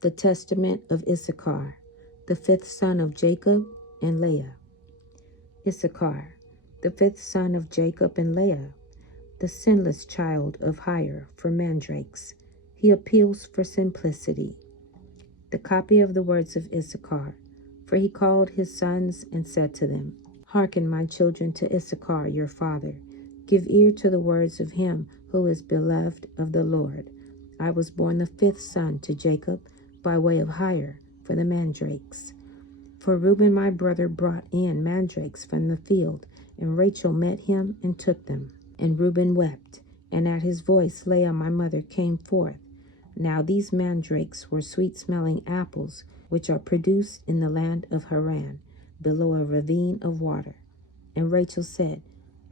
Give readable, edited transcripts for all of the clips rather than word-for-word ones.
The testament of Issachar, the fifth son of Jacob and Leah. Issachar, the fifth son of Jacob and Leah, the sinless child of hire for Mandrakes. He appeals for simplicity. The copy of the words of Issachar, for he called his sons and said to them, Hearken, my children, to Issachar your father. Give ear to the words of him who is beloved of the Lord. I was born the fifth son to Jacob by way of hire for the Mandrakes. For Reuben my brother brought in mandrakes from the field, and Rachel met him and took them. And Reuben wept, and at his voice Leah my mother came forth. Now these mandrakes were sweet-smelling apples, which are produced in the land of Haran, below a ravine of water. And Rachel said,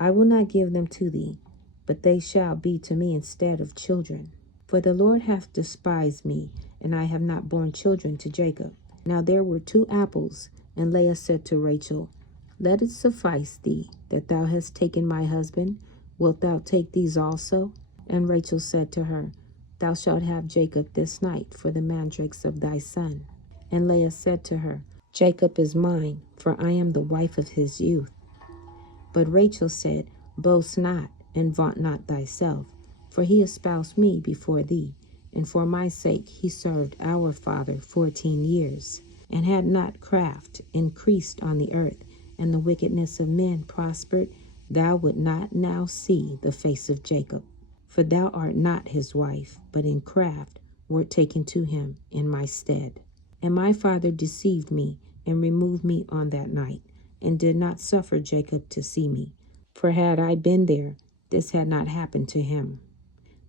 I will not give them to thee, but they shall be to me instead of children. For the Lord hath despised me, and I have not borne children to Jacob. Now there were 2 apples, and Leah said to Rachel, Let it suffice thee that thou hast taken my husband. Wilt thou take these also? And Rachel said to her, Thou shalt have Jacob this night for the mandrakes of thy son. And Leah said to her, Jacob is mine, for I am the wife of his youth. But Rachel said, Boast not, and vaunt not thyself, for he espoused me before thee, and for my sake he served our father 14 years. And had not craft increased on the earth, and the wickedness of men prospered, thou would not now see the face of Jacob. For thou art not his wife, but in craft wert taken to him in my stead. And my father deceived me, and removed me on that night, and did not suffer Jacob to see me. For had I been there, this had not happened to him.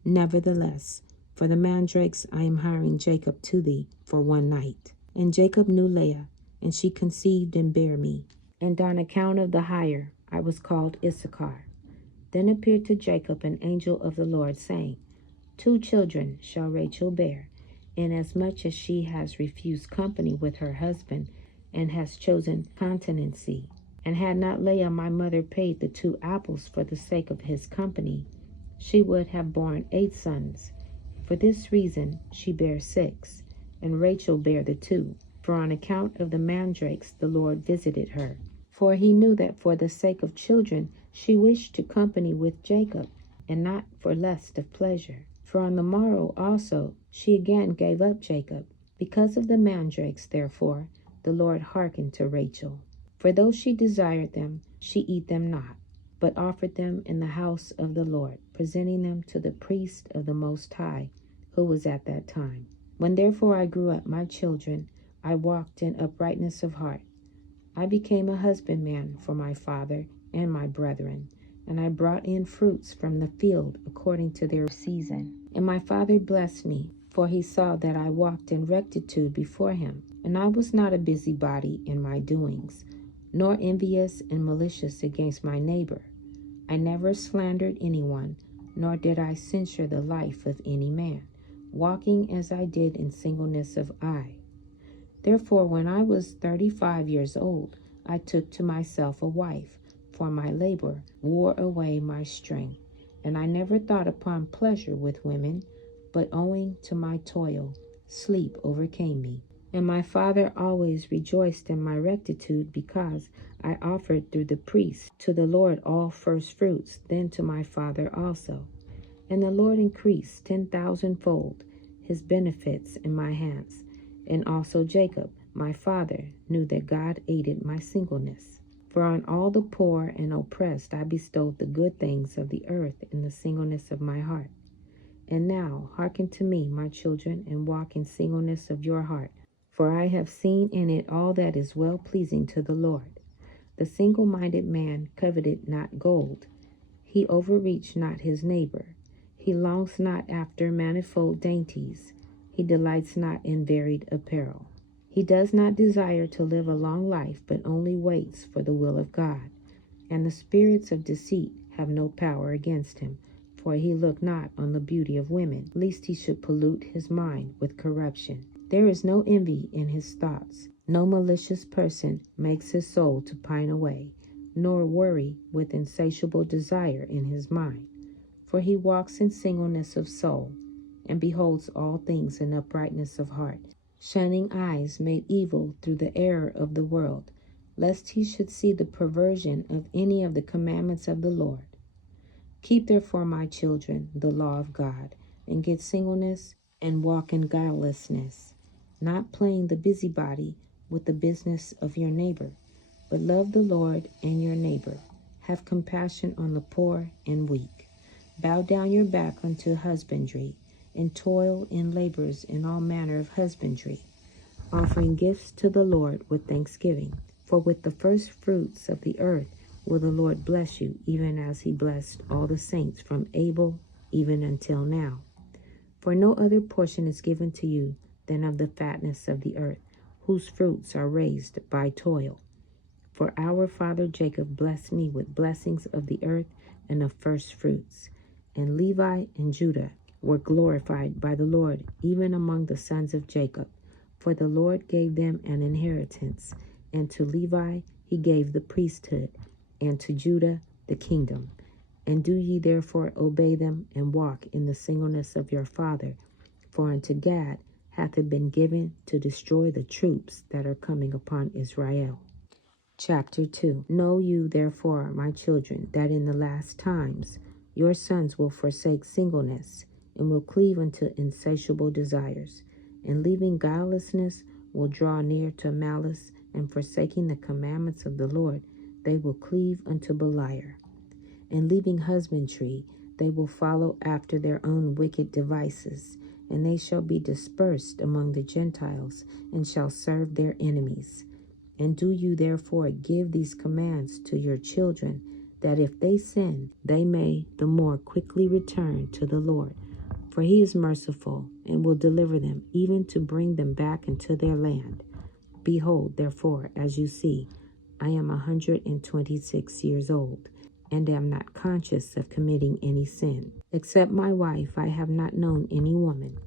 Nevertheless, for the mandrakes I am hiring Jacob to thee for 1 night. And Jacob knew Leah, and she conceived and bare me. And on account of the hire I was called Issachar. Then appeared to Jacob an angel of the Lord, saying, 2 children shall Rachel bear, inasmuch as she has refused company with her husband, and has chosen continency. And had not Leah my mother paid the 2 apples for the sake of his company, she would have borne 8 sons. For this reason she bare 6, and Rachel bare the 2. For on account of the mandrakes the Lord visited her. For he knew that for the sake of children she wished to company with Jacob, and not for lust of pleasure. For on the morrow also she again gave up Jacob. Because of the mandrakes, therefore, the Lord hearkened to Rachel. For though she desired them, she eat them not, but offered them in the house of the Lord, presenting them to the priest of the Most High, who was at that time. When therefore I grew up, my children, I walked in uprightness of heart. I became a husbandman for my father and my brethren, and I brought in fruits from the field according to their season. And my father blessed me, for he saw that I walked in rectitude before him, and I was not a busybody in my doings, nor envious and malicious against my neighbor. I never slandered anyone, nor did I censure the life of any man, walking as I did in singleness of eye. Therefore, when I was 35 years old, I took to myself a wife, for my labor wore away my strength. And I never thought upon pleasure with women, but owing to my toil, sleep overcame me. And my father always rejoiced in my rectitude, because I offered through the priest to the Lord all first fruits, then to my father also. And the Lord increased 10,000-fold his benefits in my hands. And also Jacob, my father, knew that God aided my singleness. For on all the poor and oppressed I bestowed the good things of the earth in the singleness of my heart. And now hearken to me, my children, and walk in singleness of your heart. For I have seen in it all that is well-pleasing to the Lord. The single-minded man coveted not gold. He overreached not his neighbor. He longs not after manifold dainties. He delights not in varied apparel. He does not desire to live a long life, but only waits for the will of God. And the spirits of deceit have no power against him, for he looked not on the beauty of women, lest he should pollute his mind with corruption. There is no envy in his thoughts. No malicious person makes his soul to pine away, nor worry with insatiable desire in his mind. For he walks in singleness of soul, and beholds all things in uprightness of heart. shunning eyes made evil through the error of the world, lest he should see the perversion of any of the commandments of the Lord. Keep therefore, my children, the law of God, and get singleness, and walk in guilelessness, not playing the busybody with the business of your neighbor, but love the Lord and your neighbor. Have compassion on the poor and weak. Bow down your back unto husbandry, and toil in labors in all manner of husbandry, offering gifts to the Lord with thanksgiving. For with the first fruits of the earth will the Lord bless you, even as he blessed all the saints from Abel even until now. For no other portion is given to you than of the fatness of the earth, whose fruits are raised by toil. For our father Jacob blessed me with blessings of the earth and of first fruits. And Levi and Judah were glorified by the Lord, even among the sons of Jacob. For the Lord gave them an inheritance, and to Levi he gave the priesthood, and to Judah the kingdom. And do ye therefore obey them, and walk in the singleness of your father. For unto Gad hath it been given to destroy the troops that are coming upon Israel. Chapter 2. Know you therefore, my children, that in the last times your sons will forsake singleness, and will cleave unto insatiable desires, and leaving guilelessness will draw near to malice, and forsaking the commandments of the Lord, they will cleave unto Beliar. And leaving husbandry, they will follow after their own wicked devices, and they shall be dispersed among the Gentiles, and shall serve their enemies. And do you therefore give these commands to your children, that if they sin, they may the more quickly return to the Lord. For he is merciful, and will deliver them, even to bring them back into their land. Behold, therefore, as you see, I am 126 years old, and am not conscious of committing any sin. Except my wife, I have not known any woman.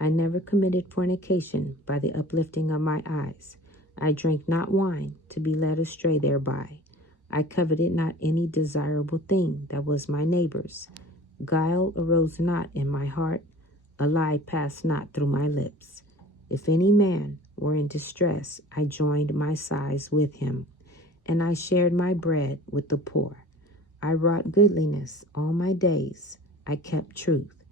I never committed fornication by the uplifting of my eyes. I drank not wine to be led astray thereby. I coveted not any desirable thing that was my neighbor's. Guile arose not in my heart, a lie passed not through my lips. If any man were in distress, I joined my sighs with him, and I shared my bread with the poor. I wrought goodliness all my days. I kept truth.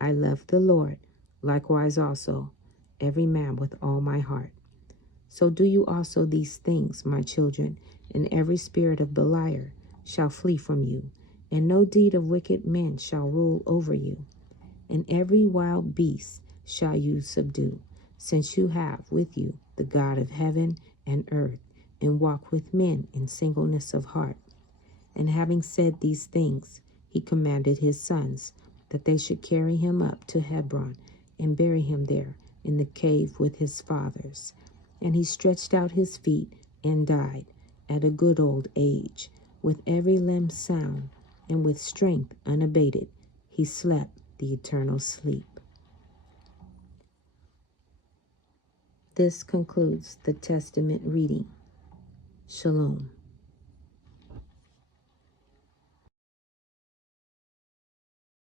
I loved the Lord, likewise also every man with all my heart. So do you also these things, my children, and every spirit of Beliar shall flee from you, and no deed of wicked men shall rule over you. And every wild beast shall you subdue, since you have with you the God of heaven and earth, and walk with men in singleness of heart. And having said these things, he commanded his sons that they should carry him up to Hebron, and bury him there in the cave with his fathers. And he stretched out his feet and died at a good old age, with every limb sound, and with strength unabated. He slept the eternal sleep. This concludes the Testament reading. Shalom.